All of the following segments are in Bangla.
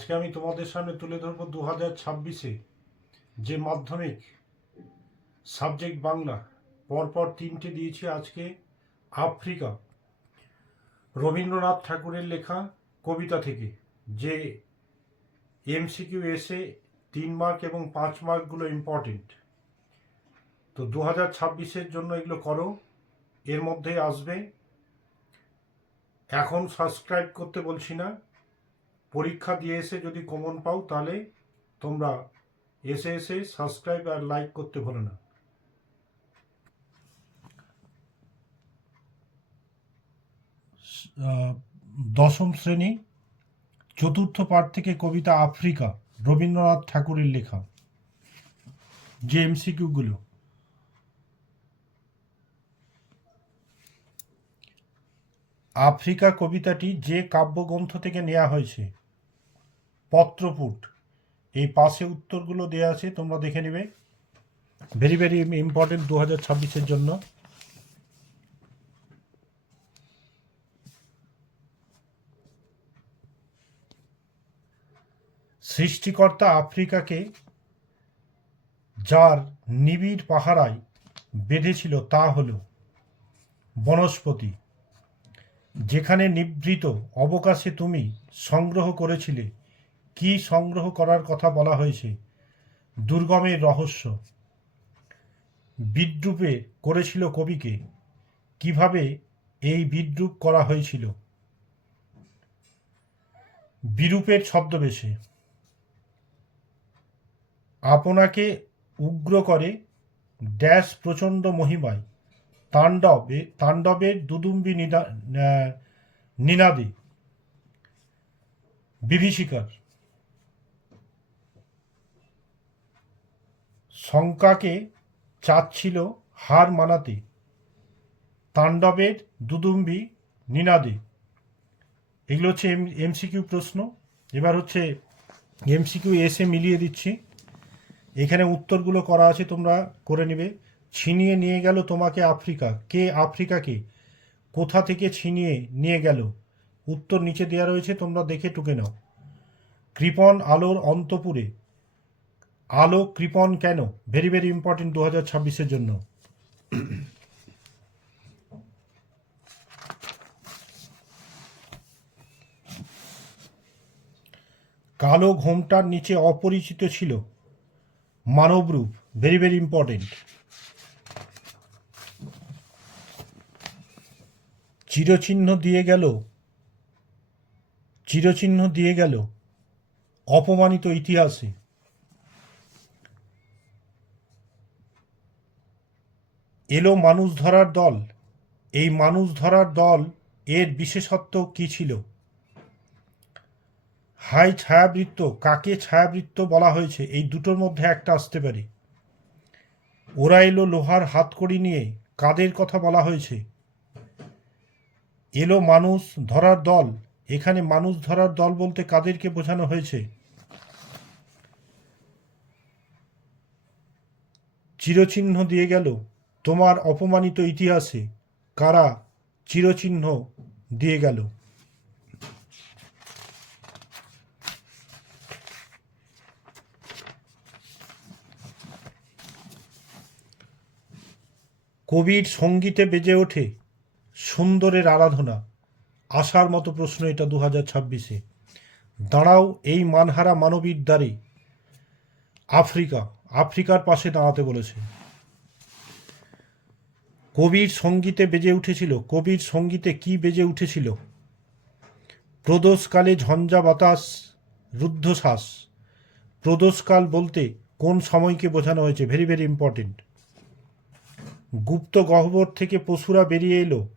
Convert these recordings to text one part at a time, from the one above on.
আজকে আমি তোমাদের সামনে তুলে ধরবো দু হাজার ছাব্বিশে যে মাধ্যমিক সাবজেক্ট বাংলা, পরপর তিনটে দিয়েছি আজকে আফ্রিকা। রবীন্দ্রনাথ ঠাকুরের লেখা কবিতা থেকে, যে এমসিকিউ এসে তিন মার্ক এবং পাঁচ মার্কগুলো ইম্পর্টেন্ট তো দু হাজার ছাব্বিশের জন্য এগুলো করো, এর মধ্যে আসবে। এখন সাবস্ক্রাইব করতে বলছি না। পরীক্ষা দিয়ে এসে যদি কমন পাও, তাহলে তোমরা এসে এসে সাবস্ক্রাইব আর লাইক করতে ভুলো না। দশম শ্রেণি, চতুর্থ পাঠ থেকে কবিতা আফ্রিকা, রবীন্দ্রনাথ ঠাকুরের লেখা। যে এমসিকিউগুলো আফ্রিকা কবিতাটি যে কাব্যগ্রন্থ থেকে নেওয়া হয়েছে, পত্রপুট, এই পাশে উত্তরগুলো দেওয়া আছে, তোমরা দেখে নেবে। ভেরি ভেরি ইম্পর্টেন্ট দু হাজার ছাব্বিশের জন্য। সৃষ্টিকর্তা আফ্রিকাকে যার নিবিড় পাহারায় বেঁধেছিল তা হল বনস্পতি। যেখানে নিভৃত অবকাশে তুমি সংগ্রহ করেছিলে, কি সংগ্রহ করার কথা বলা হয়েছে? দুর্গমের রহস্য। বিদ্রুপে করেছিল কবিকে, কীভাবে এই বিদ্রূপ করা হয়েছিল? বিরূপের ছদ্মবেশে। আপনাকে উগ্র করে ড্যাশ প্রচণ্ড মহিমায় তাণ্ডবে তাণ্ডবের দুদুম্বি নিদা নিনাদে, বিভীষিকার। শঙ্কাকে চাচ্ছিল হার মানাতে। তাণ্ডবের দুদুম্বি নিনাদে। এগুলো হচ্ছে এম, এমসিকিউ প্রশ্ন। এবার হচ্ছে এমসিকিউ এসে মিলিয়ে দিচ্ছি। এখানে উত্তরগুলো করা আছে, তোমরা করে নেবে। ছিনিয়ে নিয়ে গেল তোমাকে আফ্রিকা। কে? আফ্রিকাকে কোথা থেকে ছিনিয়ে নিয়ে গেল? উত্তর নিচে দেওয়া রয়েছে, তোমরা দেখে টুকে নাও। কৃপন আলোর অন্তপুরে। আলো কৃপন কেন? ভেরি ভেরি ইম্পর্টেন্ট দু হাজার ছাব্বিশের জন্য। কালো ঘোমটার নিচে অপরিচিত ছিল মানবরূপ। ভেরি ভেরি ইম্পর্টেন্ট চিরচিহ্ন দিয়ে গেল। চিরচিহ্ন দিয়ে গেল। অপমানিত ইতিহাসে। এলো মানুষ ধরার দল। এই মানুষ ধরার দল এর বিশেষত্ব কি ছিল? হাই ছায়াবৃত্ত, কাকে ছায়াবৃত্ত বলা হয়েছে? এই দুটোর মধ্যে একটা আসতে পারে। ওরা এলো লোহার হাতকড়ি নিয়ে কাদের কথা বলা হয়েছে? এলো মানুষ ধরার দল। এখানে মানুষ ধরার দল বলতে কাদেরকে বোঝানো হয়েছে? চিরচিহ্ন দিয়ে গেল তোমার অপমানিত ইতিহাসে। কারা চিরচিহ্ন দিয়ে গেল? কবির সঙ্গীতে বেজে ওঠে সুন্দরের আরাধনা আসার মতো প্রশ্ন এটা দু হাজার ছাব্বিশে। দাঁড়াও এই মানহারা মানবীর দ্বারে। আফ্রিকা, আফ্রিকার পাশে দাঁড়াতে বলেছে। কবির সঙ্গীতে বেজে উঠেছিল। কবির সঙ্গীতে কি বেজে উঠেছিল? প্রদোষকালে ঝঞ্ঝা বাতাস, রুদ্ধশ্বাস। প্রদোষকাল বলতে কোন সময়কে বোঝানো হয়েছে? ভেরি ভেরি ইম্পর্টেন্ট গুপ্ত গহ্বর থেকে পশুরা বেরিয়ে এলো।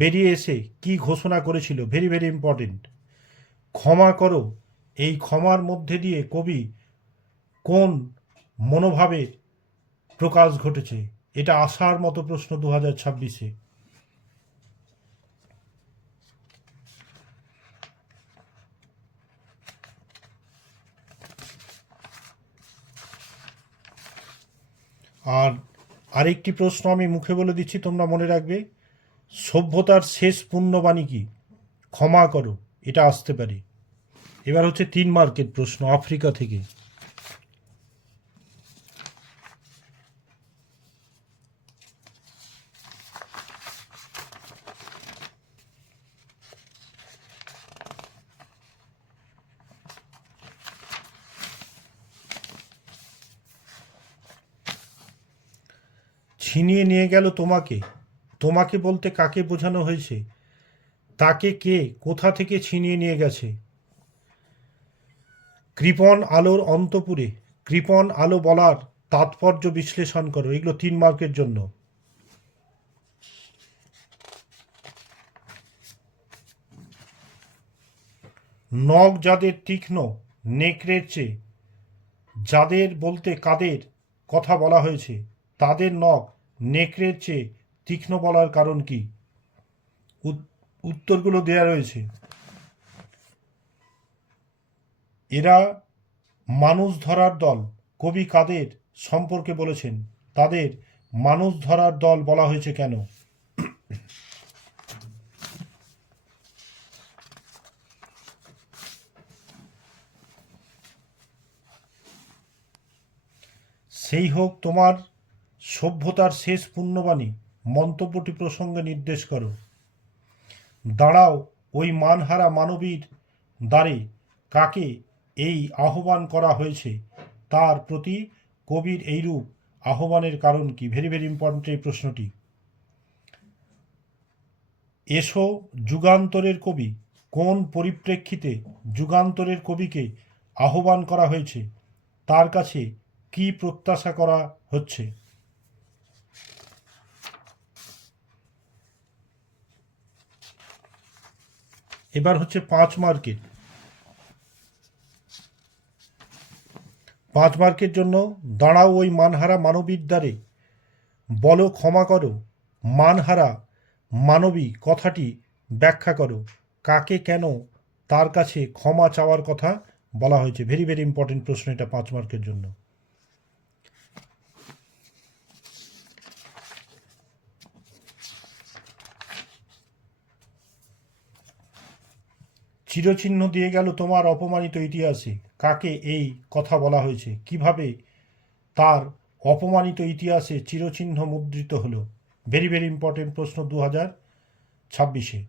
বেরিয়ে এসে কি ঘোষণা করেছিল? ভেরি ভেরি ইম্পর্টেন্ট ক্ষমা করো। এই ক্ষমার মধ্যে দিয়ে কবি কোন মনোভাবের প্রকাশ ঘটেছে? এটা আসার মতো প্রশ্ন দু হাজার ছাব্বিশে। আর আরেকটি প্রশ্ন আমি মুখে বলে দিচ্ছি, তোমরা মনে রাখবে। সভ্যতার শেষ পুণ্যবাণী কি? ক্ষমা করো, এটা আসতে পারে। এবার হচ্ছে তিন মার্কেট প্রশ্ন, আফ্রিকা থেকে। ছিনিয়ে নিয়ে গেল তোমাকে। তোমাকে বলতে কাকে বোঝানো হয়েছে? তাকে কে, কোথা থেকে ছিনিয়ে নিয়ে গেছে? কৃপণ আলোর অন্তপুরে, কৃপণ আলো বলার তাৎপর্য বিশ্লেষণ করো, এগুলো তিন মার্কের জন্য। নখ যাদের তীক্ষ্ণ, নেকড়ের চেয়ে, যাদের বলতে কাদের কথা বলা হয়েছে, তাদের নখ নেকড়ের চেয়ে তীক্ষ্ণ বলার কারণ কি? উত- উত্তরগুলো দেয়া রয়েছে। এরা মানুষ ধরার দল, কবি কাদের সম্পর্কে বলেছেন, তাদের মানুষ ধরার দল বলা হয়েছে কেন? সেই হোক তোমার সভ্যতার শেষ পুণ্যবাণী। মন্তব্যটি প্রসঙ্গে নির্দেশ করো। দাঁড়াও, ওই মানহারা মানবীর দ্বারে কাকে এই আহ্বান করা হয়েছে, তার প্রতি কবির এইরূপ আহ্বানের কারণ কি? ভেরি ভেরি ইম্পর্টেন্ট এই প্রশ্নটি। এসো যুগান্তরের কবি, কোন পরিপ্রেক্ষিতে যুগান্তরের কবিকে আহ্বান করা হয়েছে, তার কাছে কি প্রত্যাশা করা হচ্ছে? এবার হচ্ছে পাঁচ মার্কেট। পাঁচ মার্কের জন্য দাঁড়াও ওই মানহারা মানবীর দ্বারে বলো, ক্ষমা করো। মানহারা মানবী কথাটি ব্যাখ্যা করো। কাকে কেন তার কাছে ক্ষমা চাওয়ার কথা বলা হয়েছে? ভেরি ভেরি ইম্পর্টেন্ট প্রশ্ন এটা পাঁচ মার্কের জন্য। চিরচিহ্ন দিয়ে গেল তোমার অপমানিত ইতিহাসে। কাকে এই কথা বলা হয়েছে? কীভাবে তার অপমানিত ইতিহাসে চিরচিহ্ন মুদ্রিত হলো? ভেরি ভেরি ইম্পর্টেন্ট প্রশ্ন দু হাজার ছাব্বিশে।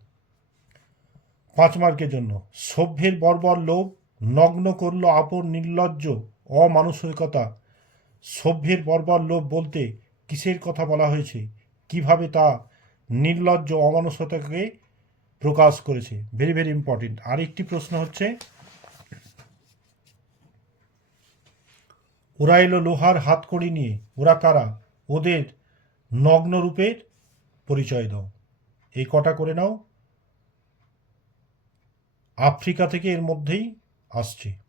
পাঁচ মার্কের জন্য। সভ্যের বর্বর লোভ নগ্ন করল আপন নির্লজ্জ অমানসিকতা সভ্যের বর্বর লোভ বলতে কিসের কথা বলা হয়েছে? কীভাবে তা নির্লজ্জ অমানসতাকে প্রকাশ করেছে। ভেরি ভেরি ইম্পর্টেন্ট আরেকটি প্রশ্ন হচ্ছে, ওরা এলো লোহার হাত হাতকড়ি নিয়ে। ওরা কারা? ওদের নগ্ন রূপের পরিচয় দাও। এই কটা করে নাও। আফ্রিকা থেকে এর মধ্যেই আসছে।